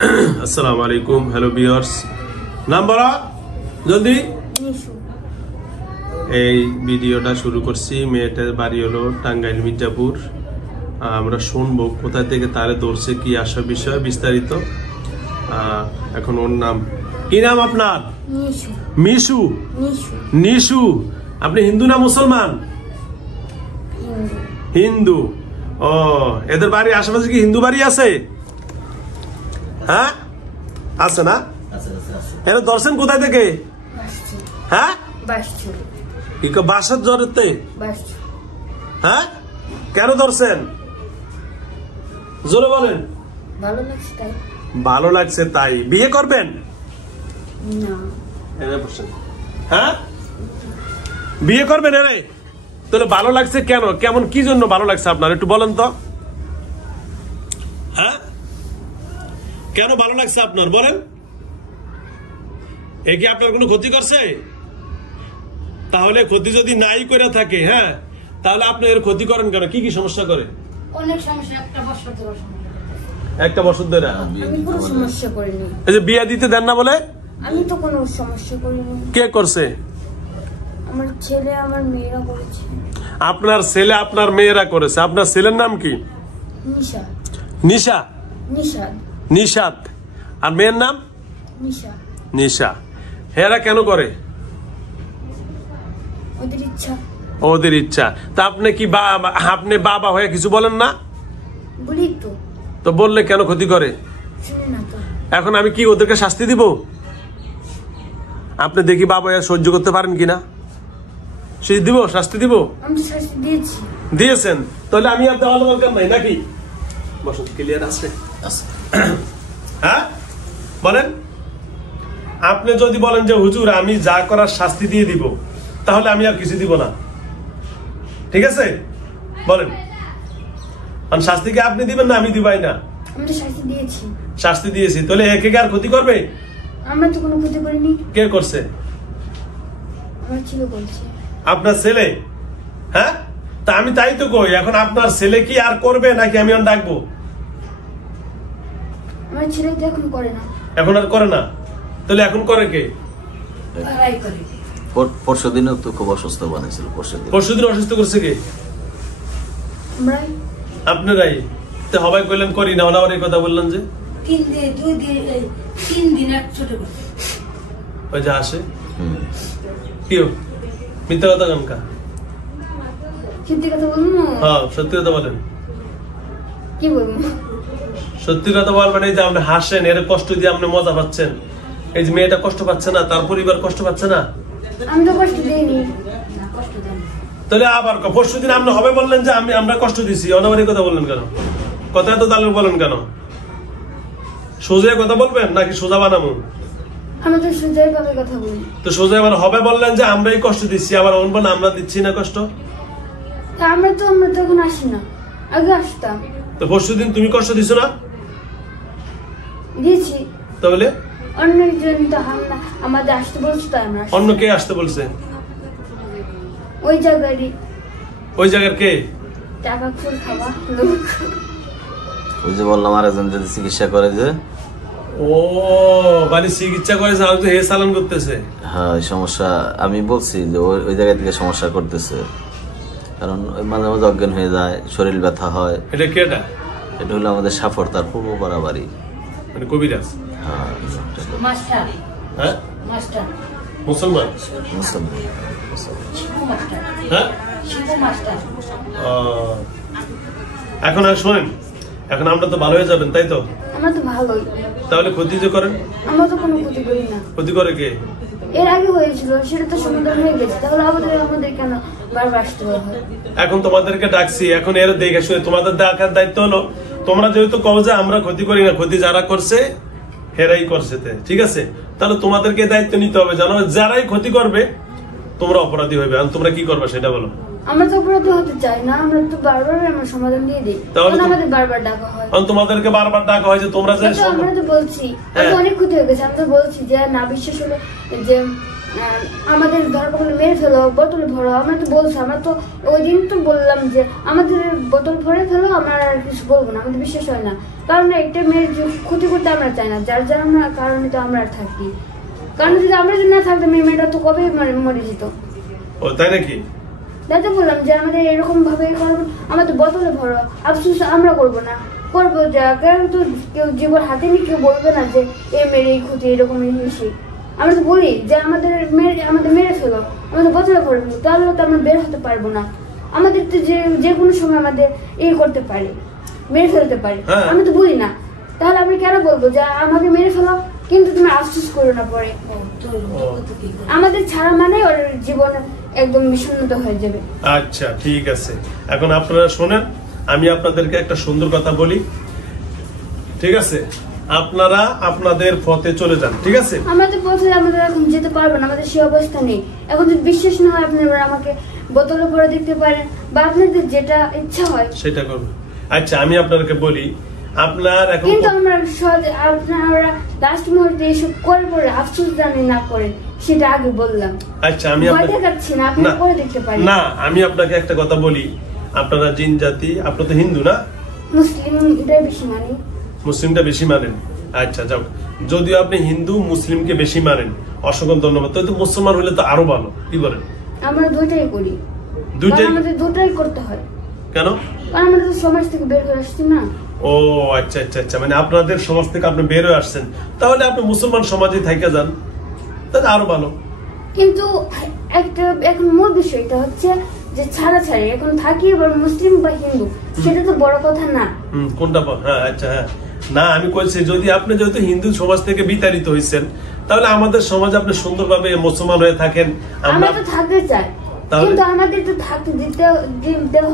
আসসালামু আলাইকুম, hello viewers. নাম বলো জলদি। এই ভিডিওটা শুরু করছি। মেয়েটার বাড়ি হলো টাঙ্গাইল মির্জাপুর। আমরা শুনবো কোথা থেকে তারে ধরছে, কি আসার বিষয় বিস্তারিত। এখন ওর নাম কি? নাম আপনার? মিশু। নিশু। আপনি হিন্দু না মুসলমান? হিন্দু। ও, এদের বাড়ি আশেপাশে কি হিন্দু বাড়ি আছে? হ্যাঁ আছে না? এরা দর্শন কোথায় থেকে? হ্যাঁ বাসার জড়তে। হ্যাঁ কেন ধরছেন? জোরে বলেন। ভালো লাগছে তাই। বিয়ে করবেন? হ্যাঁ বিয়ে করবেন? এরে তাহলে ভালো লাগছে কেন? কেমন কি জন্য ভালো লাগছে আপনার একটু বলেন তো। হ্যাঁ কেন ভালো লাগছে আপনার বলেন? এ কি আপনার কোনো ক্ষতি করছে? তাহলে ক্ষতি যদি নাই করে থাকে, হ্যাঁ তাহলে আপনি এর ক্ষতি করেন কেন? কি কি সমস্যা করে? অনেক সমস্যা। একটা বছর ধরে আমি কোনো সমস্যা করিনি। এই যে বিয়ে দিতে দেন না বলে? আমি তো কোনো সমস্যা করিনি। কে করছে? আমার ছেলে আমার মেয়েরা করেছে। আপনার ছেলে আপনার মেয়েরা করেছে। আপনার ছেলের নাম কি? নিশাদ। নিশা? নিশাদ। নিশাদ। আর মেয়ের নাম? নিশা। নিশা। হেরা কেন করে? ওদের ইচ্ছা। ওদের ইচ্ছা। তা আপনি কি আপনি বাবা হয়ে কিছু বলেন না? বলি তো। তো বললে কেন ক্ষতি করে? শুনে না তো। এখন আমি কি ওদেরকে শাস্তি দিব? আপনি দেখি বাবা হয়ে সহ্য করতে পারেন কিনা, সেই দিব, শাস্তি দিব। আমি শাস্তি দিয়েছি। দিয়েছেন, তাহলে আমি আর দেওয়া দরকার নাই নাকি? বসন্ত ক্লিয়ার আছে? হ্যাঁ বলেন। আপনি যদি বলেন যে হুজুর আমি যা করার শাস্তি দিয়ে দিব, তাহলে আমি আর কিছু দিব না, ঠিক আছে? বলেন শাস্তি কি আপনি দিবেন না আমি দিবাই না? আমি তো শাস্তি দিয়েছি। শাস্তি দিয়েছি, তাহলে একে আর ক্ষতি করবে? আমরা তো কোনো ক্ষতি করিনি। কে করছে? আমার ছেলে করছে। আপনার ছেলে? হ্যাঁ তা আমি তাই তো কই, এখন আপনার ছেলে কি আর করবে নাকি আমি ডাকবো? আমার ছেলে তো এখন করে না। এখন আর করে না, তাহলে এখন করে কে? পরশুদিনও তো খুব অসুস্থ বানিয়েছিল। পরশুদিন অসুস্থ করছে কে? আপনারাই তো হবাই কইলেন করি না, ওনার এই কথা বললেন যে 3 দিন এক ছোট করে ওই যে আসে কি মিথ্যা কথা কানকা? সত্যি কথা বলবো? হ্যাঁ সত্যি কথা বলেন। কি বলবো? সত্যি কথা বলবেন। এই যে আপনি হাসেন, এর কষ্ট দিয়ে আপনি মজা পাচ্ছেন। এই যে মেয়েটা কষ্ট পাচ্ছে না, তার পরিবার কষ্ট পাচ্ছে না? আমি তো কষ্ট দিইনি। তাহলে আবার পরশুদিন আপনি হবে বললেন যে আমরা কষ্ট দিছি, অনাবারই কথা বললেন কেন? কথা এত তাহলে বলেন কেন? সোজা কথা বলবেন নাকি সোজা বানাবো? আমি তো সোজাই কথা বলি। তো সোজা আবার হবে বললেন যে আমরাই কষ্ট দিচ্ছি, আবার অনবন আমরা দিচ্ছি না কষ্ট। আমরা তো এখন আসি না, আগে আসতাম। তো পরশুদিন তুমি কষ্ট দিছো না? দিয়েছি। তাহলে অন্যজন তো আমাদের আসতে বলছে, তাই আমরা। অন্য কে আসতে বলছে? ওই জায়গারই। ওই জায়গার কে? টাকা ফুল খাওয়া ওই যে বললাম আরেকজন যদি চিকিৎসা করে যে। ও মানে চিকিৎসা করেছে, আমি তো হে চালান করতেছে। হ্যাঁ ওই সমস্যা আমি বলছি যে ওই জায়গা থেকে সমস্যা করতেছে, কারণ ওই মাঝে মাঝে অজ্ঞান হয়ে যায়, শরীর ব্যথা হয়। এটা কেটা? এটা হলো আমাদের সাফর, তার পূর্ব পাড়া বাড়ি। মানে কবিরাজ? হ্যাঁ মাস্টার। হ্যাঁ মাস্টার মুসলমান। মুসলমান। হ্যাঁ এখন আর শোনেন, এখন আমরা তো ভালো হয়ে যাবেন তাই তো? আমরা তো ভালোই। তাহলে ক্ষতি যে করেন? আমরা তো কোনো ক্ষতি করি না। ক্ষতি করে কে? এর আগে হয়েছিল, সেটা তো সমাধান হয়ে গেছে, তাহলে আমাদের কেন বারবার আসতে হবে? এখন তোমাদেরকে ডাকছি, এখন এর দেখে শুয়ে তোমাদের দেখার দায়িত্ব হলো, তোমরা যেহেতু কও যে আমরা ক্ষতি করি না, ক্ষতি যারা করছে হেরাই করছে, ঠিক আছে? তাহলে তোমাদেরকে দায়িত্ব নিতে হবে, জানো যারাই ক্ষতি করবে তোমরা অপরাধী হইবে। আর তোমরা কি করবে সেটা বলো। আমরা তো অপরাধী হতে চাই না, আমরা তো বারবার আমরা সমাধান দিয়ে দিই, তাহলে আমাদের বারবার ডাকা হয়। তোমাদেরকে বারবার ডাকা হয় যে তোমরা যে আমরা তো বলছি অনেক ক্ষতি হয়ে গেছে, আমরা তো বলছি যে না বিশ্বাস হলে যে আমাদের দরকার হলে মেরে ফেলো, বোতলে ভরো। আমরা তো বলছি, আমরা তো ওই দিন তো বললাম যে আমাদের বোতল ভরে ফেলো, আমরা আর কিছু বলবো না, আমাদের বিশ্বাস হয় না। কারণ একটা মেয়ের ক্ষতি করতে আমরা চাই না, যার যার কারণে তো আমরা থাকি। কারণ যদি আমরা যদি না থাকতাম এই মেয়েটা তো কবে মরে যেত। ও তাই নাকি? দাদা বললাম যে আমাদের এরকম ভাবে আমাদের বোতলে ভরো, আফসোস আমরা করবো না, করবো যা, কারণ তো কেউ জীবন হাতে নিয়ে কেউ বলবে না যে এই মেয়ের এই ক্ষতি এরকম বেশি। আমরা তো বলি যে আমাদের মেরে ফেলো, আমাদের বোতলে ভরে ফেলো, তাহলে তো আমরা বের হতে পারবো না। আমাদের তো যে কোনো সময় আমাদের করতে পারে, মেরে ফেলতে পারে। আমরা তো বলি না, তাহলে আমি কেন বলবো যে আমাকে মেরে ফেলো, কিন্তু তুমি আফসোস করো না পরে। আমাদের ছাড়া মানে ওর জীবন একদম বিষণ্ণত হয়ে যাবে। আচ্ছা ঠিক আছে, এখন আপনারা শোনেন, আমি আপনাদেরকে একটা সুন্দর কথা বলি, ঠিক আছে? আপনারা আপনাদের পথে চলে যান, ঠিক আছে? আমাদের পথে আমাদের এখন যেতে পারবেন, আমাদের সেই অবস্থা নেই। এখন যদি বিশ্বাস না হয় আপনারা আমাকে বোতলে ভরে দিতে পারেন, বা আপনাদের যেটা ইচ্ছা হয় সেটা করবেন। আচ্ছা আমি আপনাদেরকে বলি, আপনার এখন কিন্তু আমরা আপনারা লাস্ট মুহূর্তে এসব করে পরে আফসোস জানি না করেন, সেটা আগে বললাম। আচ্ছা আমি দেখাচ্ছি না, আপনি করে দেখতে পারেন। না আমি আপনাকে একটা কথা বলি, আপনারা জিন জাতি, আপনারা তো হিন্দু না? মুসলিমটাই বেশি মানি। মুসলিমটা বেশি মানেন? আচ্ছা যাও, যদিও আপনি হিন্দু মুসলিমকে বেশি মানেন, অসংখ্য ধন্যবাদ। তো মুসলমান হলে তো আরো ভালো, কি বলেন? আমরা দুইটাই করি। দুইটাই আমাদের দুটাই করতে হয়। কেন? কারণ আমরা তো সমাজ থেকে বের হয়ে আসছি না। ও আচ্ছা আচ্ছা আচ্ছা, মানে আপনাদের সমাজ থেকে আপনি বের হয়ে আসছেন, তাহলে আপনি মুসলমান সমাজে থেকে যান, তাহলে আরো ভালো। কিন্তু একটা এখন মূল বিষয়টা হচ্ছে যে ছাড়াছাড়ি এখন থাকি এবার মুসলিম বা হিন্দু, সেটা তো বড় কথা না। কোনটা? হ্যাঁ আচ্ছা হ্যাঁ, না আমি বলছি যদি আপনি যেহেতু হিন্দু সমাজ থেকে বিতাড়িত হয়েছেন, তাহলে আমাদের সমাজে আপনি সুন্দরভাবে মুসলমান হয়ে থাকেন। আমরা তো থাকতে চাই, কিন্তু আমাদের তো থাকতে দিতে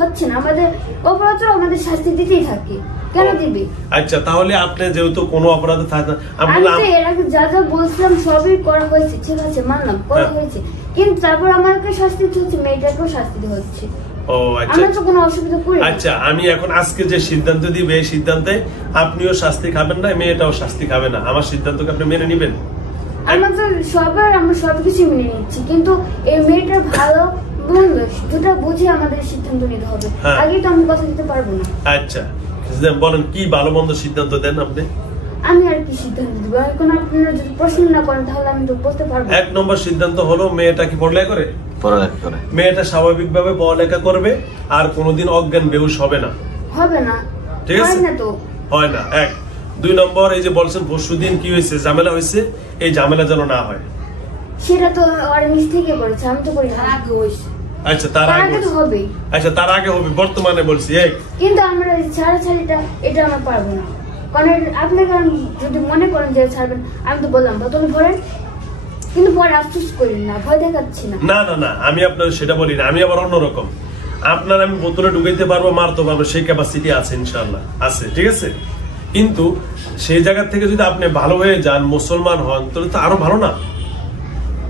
হচ্ছে না। আমাদের অপরাধ আমাদের শাস্তি দিতেই থাকে, কেন দিবি? আচ্ছা তাহলে আপনি যেহেতু কোনো অপরাধে থাকেন, আমি তো এর আগে যা যা বলছিলাম সবই করা হয়েছে, ঠিক আছে মানলাম করা হয়েছে, কিন্তু তারপর আমাকে শাস্তি হচ্ছে, মেয়েটাকেও শাস্তি দেওয়া হচ্ছে। ও আচ্ছা, আমরা তো কোনো অসুবিধা করি না। আচ্ছা আমি এখন আজকে যে সিদ্ধান্ত দিবে, এই সিদ্ধান্তে আপনিও শাস্তি খাবেন না, মেয়েটাও শাস্তি খাবে না। আমার সিদ্ধান্তকে আপনি মেনে নেবেন? আমরা সবকিছু মেনে নিচ্ছি, কিন্তু এই মেয়েটার ভালো দুটা বুঝে আমাদের সিদ্ধান্ত নিতে হবে। আগে তো আমি কথা দিতে পারবো না। আচ্ছা বলেন কি ভালো মন্দ সিদ্ধান্ত দেন আপনি। আমি আর কি সিদ্ধান্ত দিব? এখন আপনারা যদি প্রশ্ন না করেন তাহলে আমি তো বলতে পারবো। এক নম্বর সিদ্ধান্ত হলো, মেয়েটা কি পড়ালেখা করে? পড়ালেখা করে। মেয়েটা স্বাভাবিকভাবে পড়ালেখা করবে, আর কোনোদিন অজ্ঞান বেহুশ হবে না। হবে না, ঠিক আছে? হয় না তো, হয় না। এক। দুই নম্বর, এই যে বলছেন পরশুদিন কি হয়েছে, ঝামেলা হয়েছে, এই ঝামেলা যেন না হয়। সেটা তো আর মিস থেকে করেছে, আমি তো করি না। আচ্ছা তার আগে তো হবে। আচ্ছা তার আগে হবে, বর্তমানে বলছি। এক। কিন্তু আমরা ছাড়াছাড়িটা এটা আমরা পারবো না, কারণ আপনি যদি মনে করেন যে ছাড়বেন, আমি তো বললাম বোতলে ভরেন, কিন্তু পরে আফসোস করেন না, ভয় দেখাচ্ছি না। না না না, আমি আপনার সেটা বলি না, আমি আবার অন্যরকম। আপনার আমি বোতলে ঢুকাইতে পারবো, মারতে পারবো, সেই ক্যাপাসিটি আছে ইনশাআল্লাহ, আছে, ঠিক আছে? কিন্তু সেই জায়গা থেকে যদি আপনি ভালো হয়ে যান, মুসলমান হন, তাহলে তো আরো ভালো না?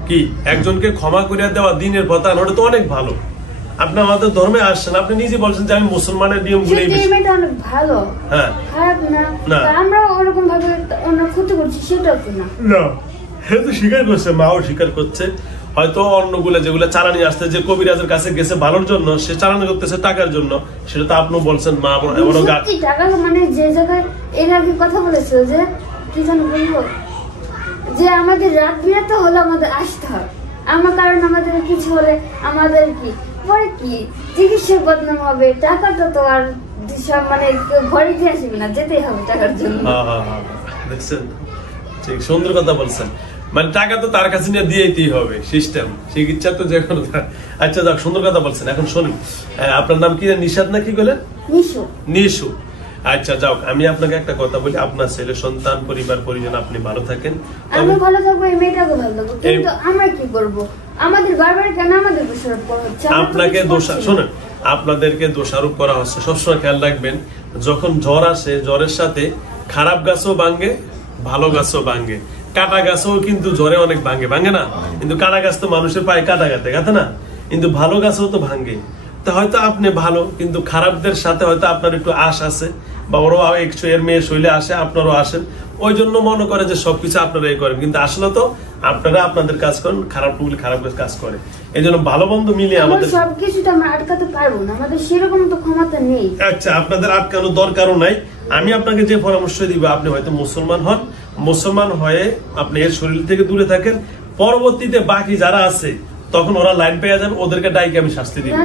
কি একজনকে ক্ষমা করে দেওয়া দিনের প্রধান, ওটা তো অনেক ভালো। আপনি আমাদের ধর্মে আসছেন, আপনি নিজে বলছেন যে আমি মুসলমানের নিয়মগুলো অনেক ভালো, হ্যাঁ খারাপ না, আমরা ওরকম ভাবে অন্য ক্ষতি করছি সেটা তো না। না, সে তো স্বীকার করছে, মাও স্বীকার করছে। হয়তো অন্যগুলো যেগুলো চালানি আসতে, যে কবিরাজের কাছে গেছে ভালোর জন্য, সে চালানি করতেছে টাকার জন্য, সেটা তো আপনি বলছেন মা টাকা মানে যে জায়গায় এর আগে কথা বলেছিল যে কি জানো বলবো, যে আমাদের রাত বিরাতে হলে আমাদের আসতে হয়, আমার কারণ আমাদের কিছু হলে আমাদের কি পরে কি চিকিৎসার বদনাম হবে, টাকাটা তো আর মানে ঘরে দিয়ে আসবে না, যেতেই হবে টাকার জন্য। দেখছেন, ঠিক সুন্দর কথা বলছেন, মানে টাকা তো তার কাছে নিয়ে দিয়েই হবে, সিস্টেম চিকিৎসা তো যে কোনো। আচ্ছা যাক, সুন্দর কথা বলছেন। এখন শুনুন, আপনার নাম কি? নিশাদ না কি বলেন? নিশু। নিশু। আচ্ছা যাও, আমি আপনাকে একটা কথা বলি, আপনার ছেলে সন্তান পরিবার পরিজন আপনি ভালো থাকেন, আমি ভালো থাকবো, এই মেয়েটাকে ভালো থাকবো, কিন্তু আমরা কি করব? আমাদের বারবার কেন আমাদের দোষারোপ করা হচ্ছে? আপনাকে শোনেন, আপনাদেরকে দোষারোপ করা হচ্ছে। সবসময় খেয়াল রাখবেন, যখন জ্বর আসে, জ্বরের সাথে খারাপ গাছও ভাঙ্গে, ভালো গাছও ভাঙ্গে, কাটা গাছও কিন্তু জ্বরে অনেক ভাঙ্গে না? কিন্তু কাটা গাছ তো মানুষের পায়ে কাটা গাতে না, কিন্তু ভালো গাছও তো ভাঙ্গে। তা হয়তো আপনি ভালো, কিন্তু খারাপদের সাথে হয়তো আপনার একটু আশ আছে, বা ওরাও একটু এর মেয়ে শৈলে আসে, আপনারও আসেন, ওই জন্য মনে করে যে সবকিছু আপনারা করেন, কিন্তু আসলে তো আপনারা আপনাদের কাজ করেন, খারাপ লোকগুলি খারাপ কাজ করে। এই জন্য ভালো বন্ধু মিলিয়ে আমাদের সবকিছু আমরা আটকাতে পারবো না, আমাদের সেরকম তো ক্ষমতা নেই। আচ্ছা, আপনাদের আটকানোর দরকারও নাই। আমি আপনাকে যে পরামর্শ দিব, আপনি হয়তো মুসলমান হন, মুসলমান হয়ে আপনি এর শরীর থেকে দূরে থাকেন। পরবর্তীতে বাকি যারা আছে তখন ওরা লাইন পেয়ে যাবে, ওদেরকে ডাইকে আমি শাস্তি দিব।